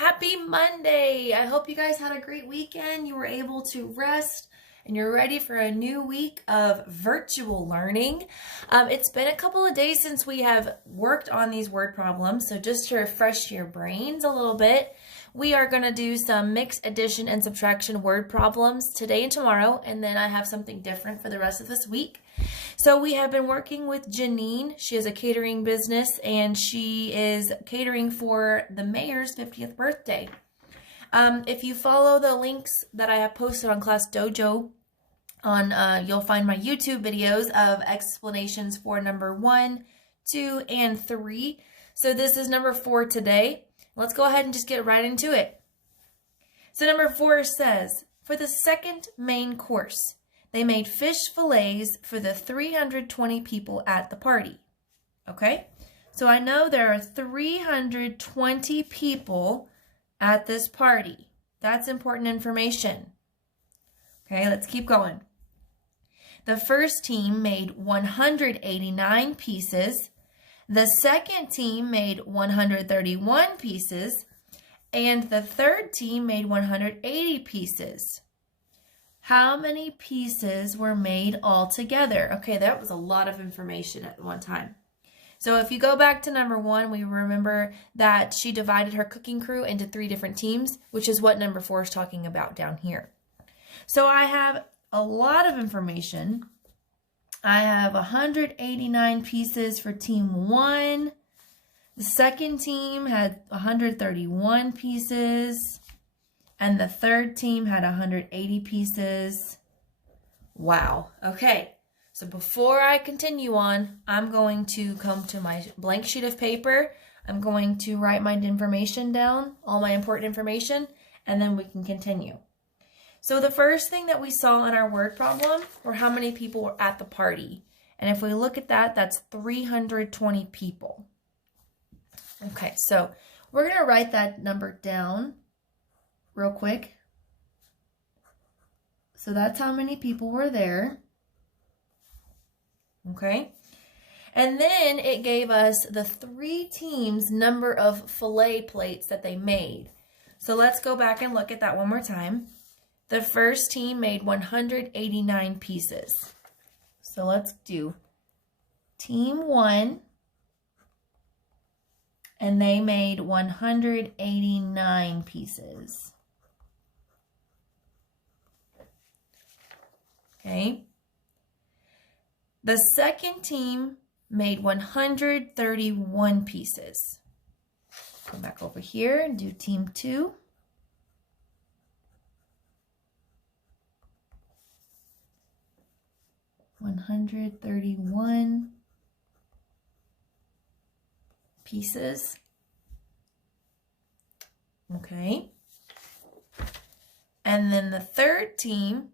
Happy Monday! I hope you guys had a great weekend. You were able to rest and you're ready for a new week of virtual learning. It's been a couple of days since we have worked on these word problems, so just to refresh your brains a little bit, we are going to do some mixed addition and subtraction word problems today and tomorrow, and then I have something different for the rest of this week. So we have been working with Janine. She has a catering business and she is catering for the mayor's 50th birthday. If you follow the links that I have posted on Class Dojo, you'll find my YouTube videos of explanations for number 1, 2, and 3. So this is number 4 today. Let's go ahead and just get right into it. So number 4 says, for the second main course, they made fish fillets for the 320 people at the party. Okay? So I know there are 320 people at this party. That's important information. Okay, let's keep going. The first team made 189 pieces. The second team made 131 pieces. And the third team made 180 pieces. How many pieces were made all together? Okay, that was a lot of information at one time. So if you go back to number 1, we remember that she divided her cooking crew into 3 different teams, which is what number 4 is talking about down here. So I have a lot of information. I have 189 pieces for team 1. The second team had 131 pieces. And the third team had 180 pieces. Wow. Okay. So before I continue on, I'm going to come to my blank sheet of paper. I'm going to write my information down, all my important information, and then we can continue. So the first thing that we saw in our word problem were how many people were at the party. And if we look at that, that's 320 people. Okay, so we're going to write that number down real quick. So that's how many people were there. Okay. And then it gave us the 3 teams' number of fillet plates that they made. So let's go back and look at that one more time. The first team made 189 pieces. So let's do team 1. And they made 189 pieces. Okay. The second team made 131 pieces. Go back over here and do team 2. $131 pieces. Okay. And then the third team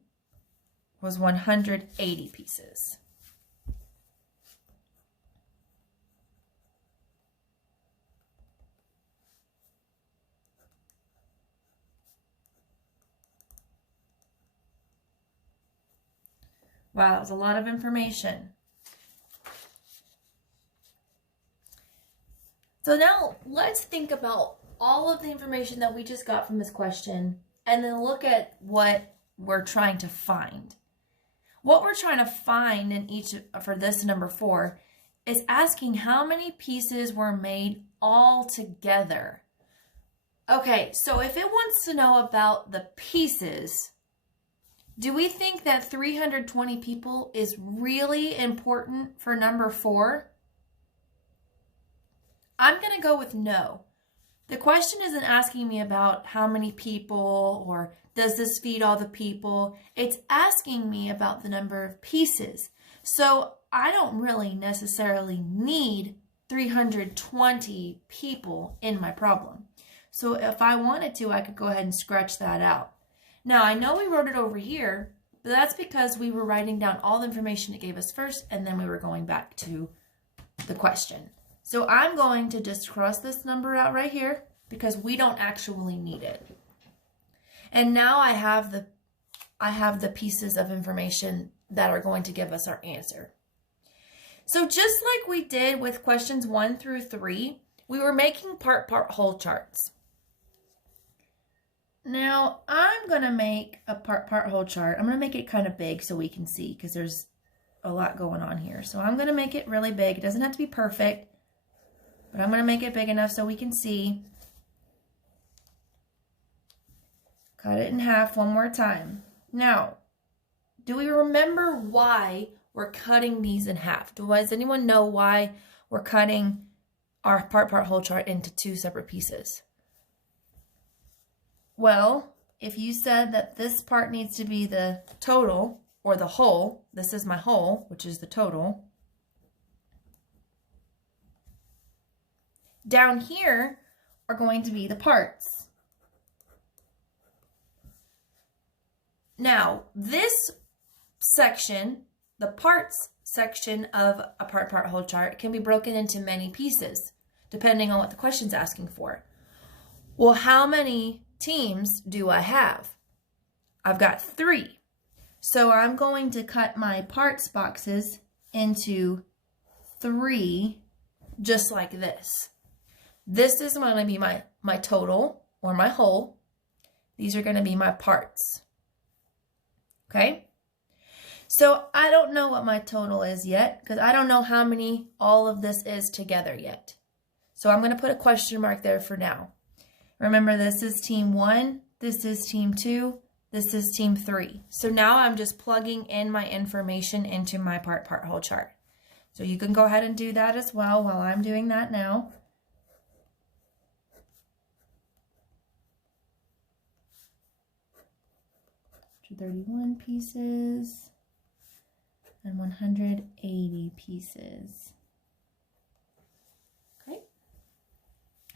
was 180 pieces. Wow, that was a lot of information. So now let's think about all of the information that we just got from this question and then look at what we're trying to find. What we're trying to find in each for this number 4 is asking how many pieces were made all together. Okay, so if it wants to know about the pieces, do we think that 320 people is really important for number 4? I'm going to go with no. The question isn't asking me about how many people or does this feed all the people. It's asking me about the number of pieces. So I don't really necessarily need 320 people in my problem. So if I wanted to, I could go ahead and scratch that out. Now, I know we wrote it over here, but that's because we were writing down all the information it gave us first, and then we were going back to the question. So I'm going to just cross this number out right here because we don't actually need it. And now I have the pieces of information that are going to give us our answer. So just like we did with questions 1 through 3, we were making part whole charts. Now I'm going to make a part whole chart. I'm going to make it kind of big so we can see because there's a lot going on here. So I'm going to make it really big. It doesn't have to be perfect, but I'm going to make it big enough so we can see. Cut it in half one more time. Now, do we remember why we're cutting these in half? Does anyone know why we're cutting our part whole chart into two separate pieces? Well, if you said that this part needs to be the total or the whole, this is my whole, which is the total. Down here are going to be the parts. Now, this section, the parts section of a part whole chart, can be broken into many pieces, depending on what the question's asking for. Well, how many teams do I have? I've got 3. So I'm going to cut my parts boxes into 3, just like this. This is going to be my total, or my whole. These are going to be my parts. Okay? So I don't know what my total is yet, because I don't know how many all of this is together yet. So I'm going to put a question mark there for now. Remember, this is team 1, this is team 2, this is team 3. So now I'm just plugging in my information into my part whole chart. So you can go ahead and do that as well while I'm doing that now. $31 pieces and 180 pieces. Okay,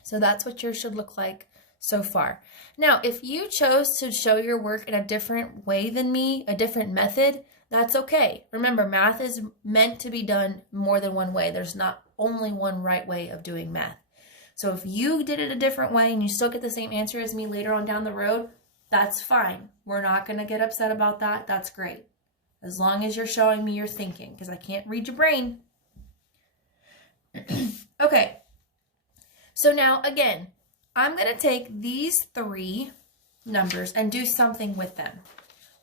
so that's what yours should look like so far. Now, if you chose to show your work in a different way than me, a different method, that's okay. Remember, math is meant to be done more than one way. There's not only one right way of doing math. So if you did it a different way and you still get the same answer as me later on down the road, that's fine. We're not going to get upset about that. That's great. As long as you're showing me your thinking, because I can't read your brain. Okay. So now, again, I'm going to take these 3 numbers and do something with them.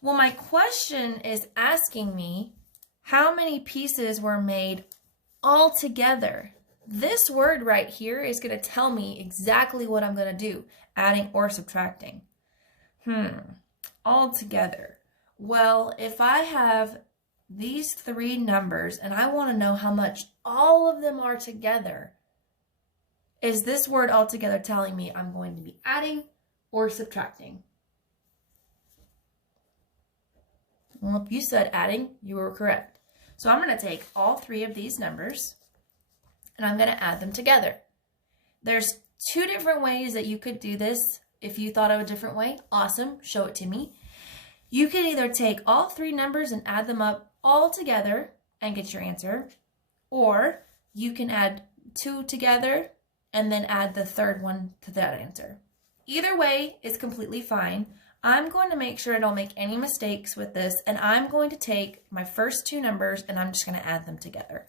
Well, my question is asking me how many pieces were made all together. This word right here is going to tell me exactly what I'm going to do, adding or subtracting. All together. Well, if I have these 3 numbers and I want to know how much all of them are together, is this word all together telling me I'm going to be adding or subtracting? Well, if you said adding, you were correct. So I'm going to take all 3 of these numbers and I'm going to add them together. There's 2 different ways that you could do this. If you thought of a different way, awesome, show it to me. You can either take all 3 numbers and add them up all together and get your answer, or you can add 2 together and then add the 3rd one to that answer. Either way is completely fine. I'm going to make sure I don't make any mistakes with this, and I'm going to take my first 2 numbers and I'm just going to add them together.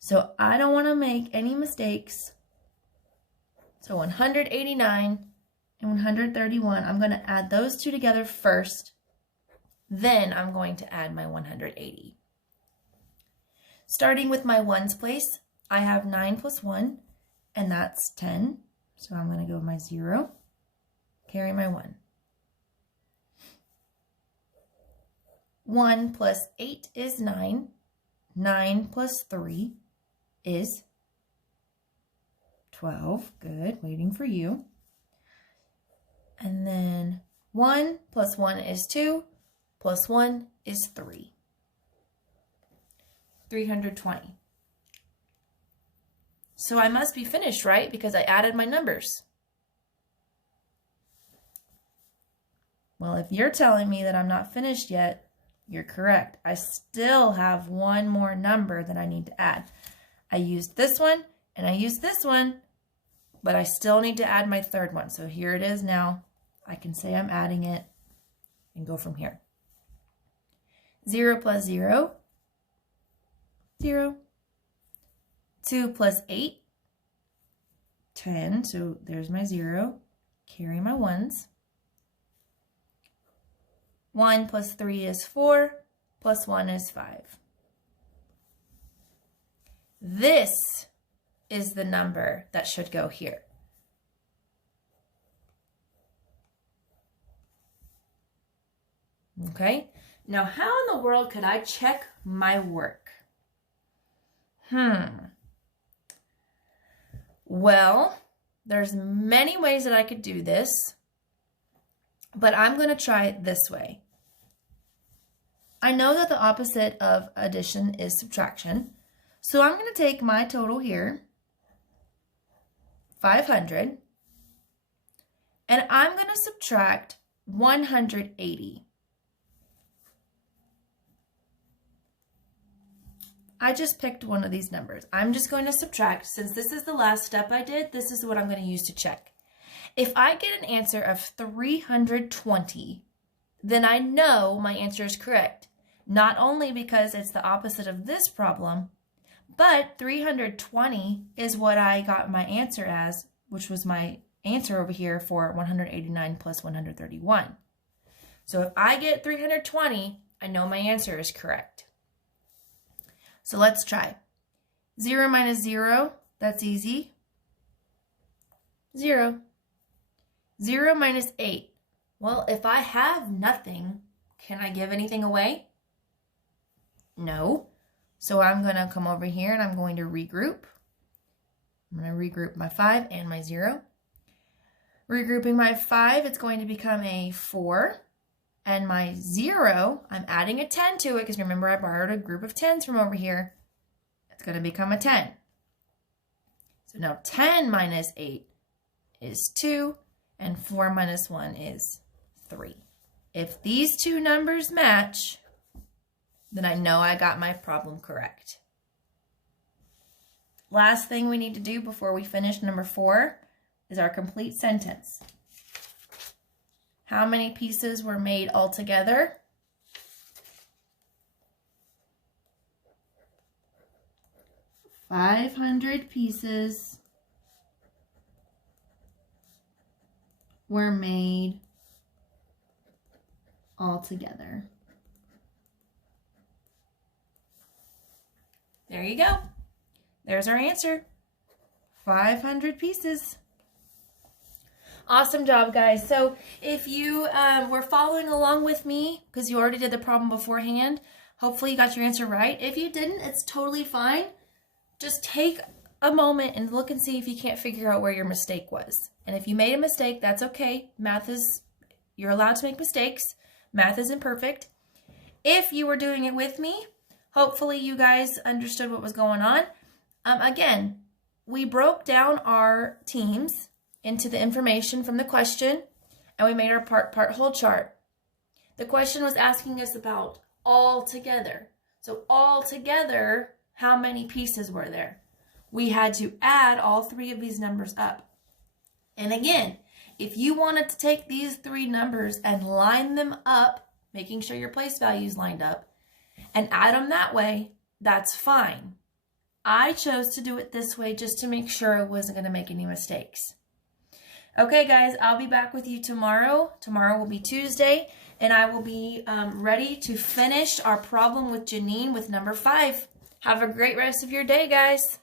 So I don't want to make any mistakes. So 189 and 131, I'm going to add those 2 together first. Then I'm going to add my 180. Starting with my ones place, I have 9 plus 1, and that's 10. So I'm going to go with my 0, carry my 1. 1 plus 8 is 9. 9 plus 3 is 12. Good, waiting for you. And then 1 plus 1 is 2, plus 1 is 3. 320. So I must be finished, right? Because I added my numbers. Well, if you're telling me that I'm not finished yet, you're correct. I still have one more number that I need to add. I used this one and I used this one, but I still need to add my 3rd one. So here it is now. I can say I'm adding it and go from here. 0 plus 0, 0. 2 plus 8, 10. So there's my 0. Carry my 1s. 1 plus 3 is 4, plus 1 is 5. This is the number that should go here. Okay, now how in the world could I check my work? Well, there's many ways that I could do this, but I'm going to try it this way. I know that the opposite of addition is subtraction, so I'm going to take my total here, 500, and I'm going to subtract 180. I just picked one of these numbers. I'm just going to subtract. Since this is the last step I did, this is what I'm going to use to check. If I get an answer of 320, then I know my answer is correct. Not only because it's the opposite of this problem, but 320 is what I got my answer as, which was my answer over here for 189 plus 131. So if I get 320, I know my answer is correct. So let's try. 0 minus 0, that's easy. 0. 0 minus 8. Well, if I have nothing, can I give anything away? No. So I'm going to come over here and I'm going to regroup. I'm going to regroup my 5 and my 0. Regrouping my 5, it's going to become a 4. And my 0, I'm adding a 10 to it because remember I borrowed a group of 10s from over here. It's going to become a 10. So now 10 minus 8 is 2, and 4 minus 1 is 3. If these two numbers match, then I know I got my problem correct. Last thing we need to do before we finish number 4 is our complete sentence. How many pieces were made altogether? $500 pieces were made altogether. There you go. There's our answer. 500 pieces. Awesome job, guys. So if you were following along with me, because you already did the problem beforehand, hopefully you got your answer right. If you didn't, it's totally fine. Just take a moment and look and see if you can't figure out where your mistake was. And if you made a mistake, that's okay. You're allowed to make mistakes. Math isn't perfect. If you were doing it with me, hopefully you guys understood what was going on. Again, we broke down our teams into the information from the question, and we made our part whole chart. The question was asking us about all together. So all together, how many pieces were there? We had to add all three of these numbers up. And again, if you wanted to take these three numbers and line them up, making sure your place values lined up, and add them that way, that's fine. I chose to do it this way just to make sure I wasn't going to make any mistakes. Okay, guys, I'll be back with you tomorrow. Tomorrow will be Tuesday, and I will be ready to finish our problem with Janine with number 5. Have a great rest of your day, guys.